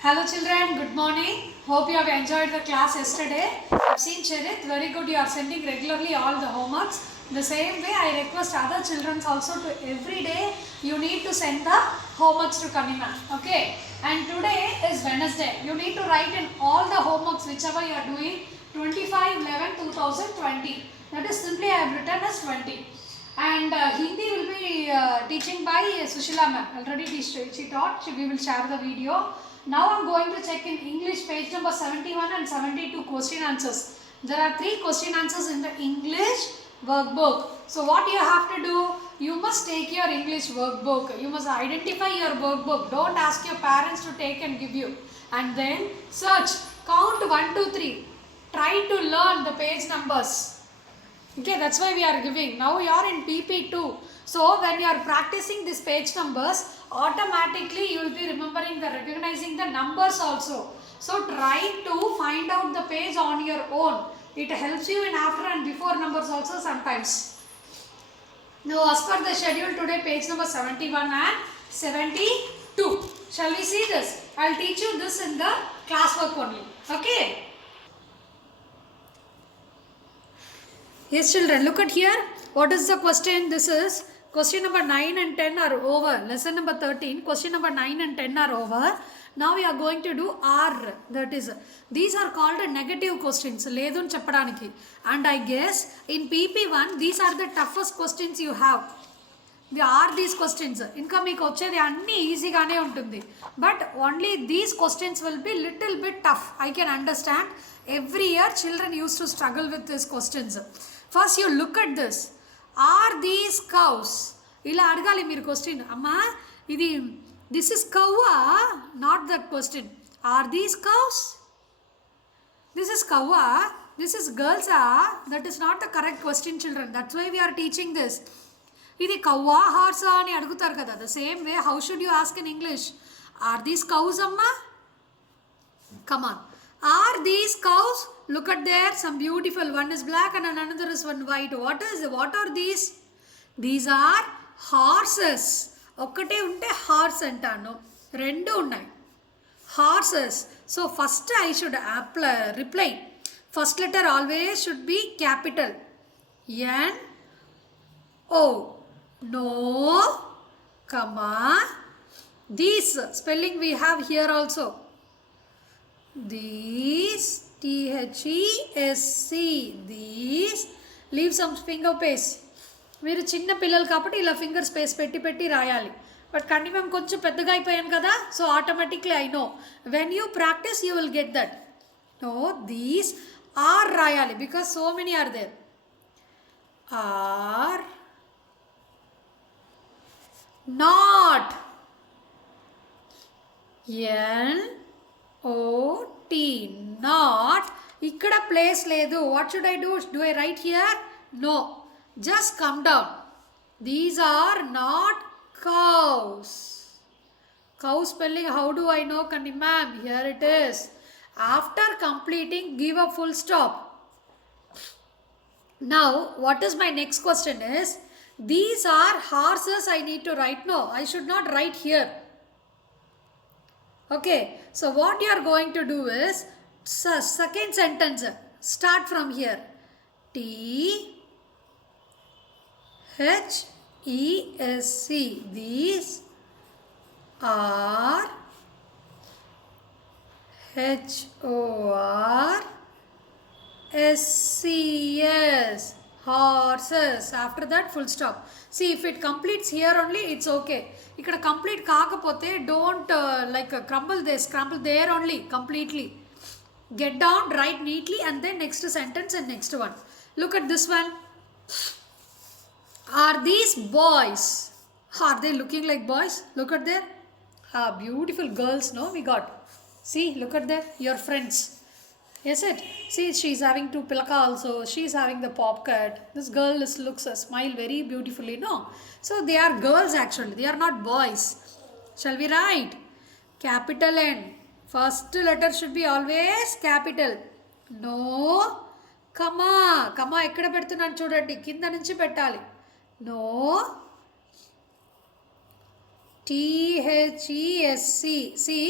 Hello children, good morning. Hope you have enjoyed the class yesterday. I've seen Charith, very good. You are sending regularly all the homeworks. The same way I request other children also to every day you need to send the homeworks to Kanima. Okay. And today is Wednesday. You need to write in all the homeworks whichever you are doing 25/11/2020. That is simply I have written as 20. And Hindi will be teaching by Sushila ma'am. Already she taught. We will share the video. Now I am going to check in English page number 71 and 72 question answers. There are 3 question answers in the English workbook. So what you have to do? You must take your English workbook. You must identify your workbook. Don't ask your parents to take and give you. And then search. Count 1, 2, 3. Try to learn the page numbers. Okay, that's why we are giving. Now you are in PP2. So when you are practicing these page numbers, automatically you will be remembering recognizing the numbers also. So try to find out the page on your own. It helps you in after and before numbers also sometimes. Now as per the schedule today, page number 71 and 72. Shall we see this? I will teach you this in the classwork only. Okay. Yes children, look at here. What is the question? This is question number 9 and 10 are over. Lesson number 13. Question number 9 and 10 are over. Now we are going to do R. That is, these are called negative questions. Ledun cheppadaniki. And I guess in PP1, these are the toughest questions you have. They are these questions. Inka meeku vachedi anni easy gaane untundi. But only these questions will be little bit tough. I can understand. Every year children used to struggle with these questions. First you look at this. Are these cows? Ila adgali meer question. Amma, this is cow, not that question. Are these cows? This is cow, this is girls. That is not the correct question, children. That's why we are teaching this. Idi kavva, horse ani adugutar kada. The same way, how should you ask in English? Are these cows, amma? Come on. Are these cows? Look at there, some beautiful. One is black and another is one white. What are these? These are horses. Okkate unte horse antano. Rendu unnai. Horses. So first I should reply. First letter always should be capital. N O. No, comma. These spelling we have here also. These, THESC, these. Leave some finger space. మీరు చిన్న పిల్లలు కాబట్టి ఇలా finger space పెట్టి రాయాలి. But కానీ మేము కొంచెం పెద్దగా అయిపోయాను కదా, so automatically I know. When you practice you will get that. No, these are రాయాలి because so many are there. Are not. NOT, not. Ikkada place ledu. What should I do? Do I write here? No. Just come down. These are not cows. Cow spelling, how do I know, Kandi ma'am? Here it is. After completing, give a full stop. Now, what is my next question is, these are horses I need to write. No, I should not write here. Okay, so what you are going to do is, second sentence, start from here. THESC. These are HORSES. Horses. After that, full stop. See, if it completes here only, it's okay. Ikkada complete kaakapothe, don't scramble there only completely. Get down, write neatly, and then next sentence and next one. Look at this one. Are these boys? Are they looking like boys? Look at there. Beautiful girls, no? We got. See, look at there. Your friends. Yes, it. See, she's having 2 pilaka also. She's having the pop cut. This girl looks a smile very beautifully, no? So they are girls actually. They are not boys. Shall we write? Capital N. First letter should be always capital. No, comma. Comma ekkada pedtunnan chudandi. Kinda nunchi pettali. No. THESC. See,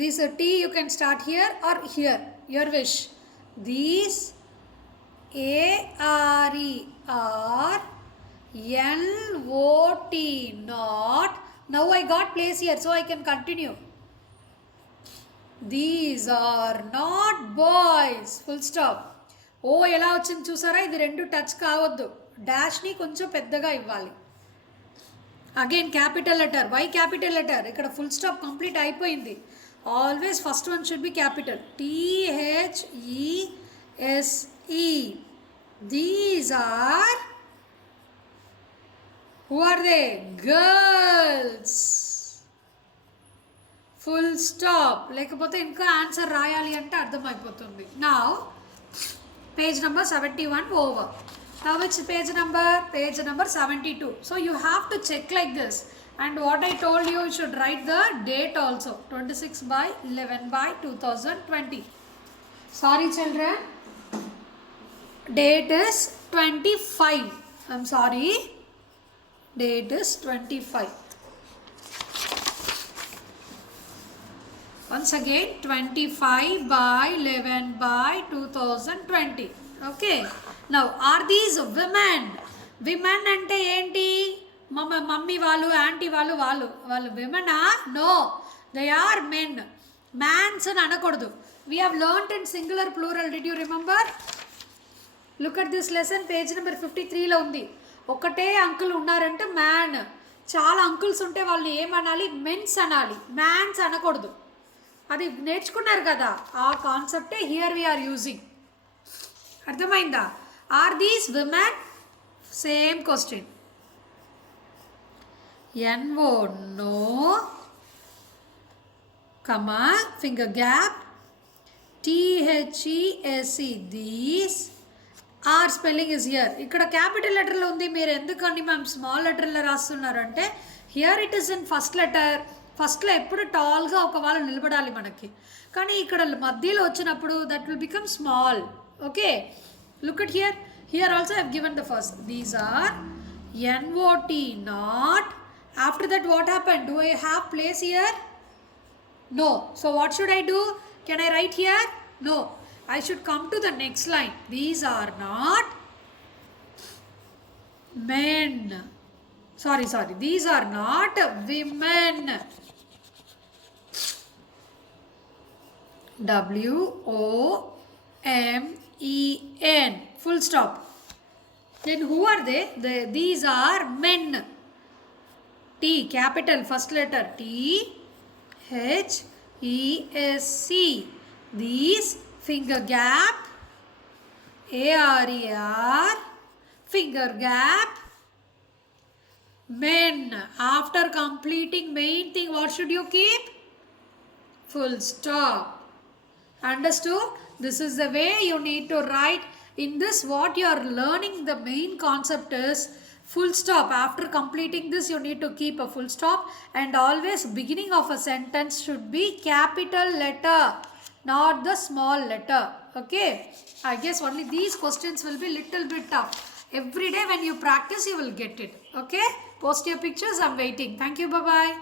These T you can start here or here, your wish. These A-R-E are L-O-T, not. Now I got place here, so I can continue. These are not boys. Full stop. ఓ ఎలా వచ్చింది చూసారా? ఇది రెండు touch కావద్దు. డాష్ని కొంచెం పెద్దగా ఇవ్వాలి. Again capital letter. Why capital letter? ఇక్కడ ఫుల్ స్టాప్ కంప్లీట్ అయిపోయింది. Always first one should be capital. THESE. These are, who are they? Girls. Full stop. లేకపోతే ఇంకా ఆన్సర్ రాయాలి అంటే అర్థమైపోతుంది. Now page number 71 over. Now which page number? Page number 72. So you have to check like this. And what I told you, you should write the date also. 26/11/2020. Sorry children. Date is 25. I'm sorry. Date is 25. Once again, 25/11/2020. Okay. Now, are these women? Women ante enti? Mummy వాళ్ళు, auntie వాళ్ళు women are? No. They are men. Mans అని అనకూడదు. We have learnt in singular plural. Did you remember? Look at this lesson. Page number 53లో ఉంది. ఒకటే uncle ఉన్నారంటే man. చాలా uncles ఉంటే వాళ్ళని ఏమనాలి? మెన్స్ అనాలి. మ్యాన్స్ అనకూడదు. అది నేర్చుకున్నారు కదా, ఆ కాన్సెప్టే హియర్ వీఆర్ యూజింగ్. అర్థమైందా? Are these women? Same question. NO no, comma finger gap, THESE these, are spelling is here. ఇక్కడ క్యాపిటల్ లెటర్లో ఉంది. మీరు ఎందుకండి మ్యామ్ స్మాల్ లెటర్లో రాస్తున్నారు అంటే, here it is in first letter. ఫస్ట్లో ఎప్పుడు టాల్గా ఒక వాళ్ళు నిలబడాలి మనకి, కానీ ఇక్కడ మధ్యలో వచ్చినప్పుడు that will become small. Okay, look at here. Here also I have given the first. These are NOT, not. After that what happen? Do I have place here? No. So what should I do? Can I write here? No. I should come to the next line. These are not men. Sorry. These are not women. WOMEN. Full stop. Then who are they? These are men. T, capital, first letter. THESE. These, finger gap, ARER, finger gap, men. After completing main thing, what should you keep? Full stop. Understood? This is the way you need to write. In this, what you are learning, the main concept is full stop. After completing this, you need to keep a full stop, and always beginning of a sentence should be capital letter, not the small letter. Okay, I guess only these questions will be little bit tough. Every day when you practice, you will get it. Okay, post your pictures. I'm waiting. Thank you. Bye bye.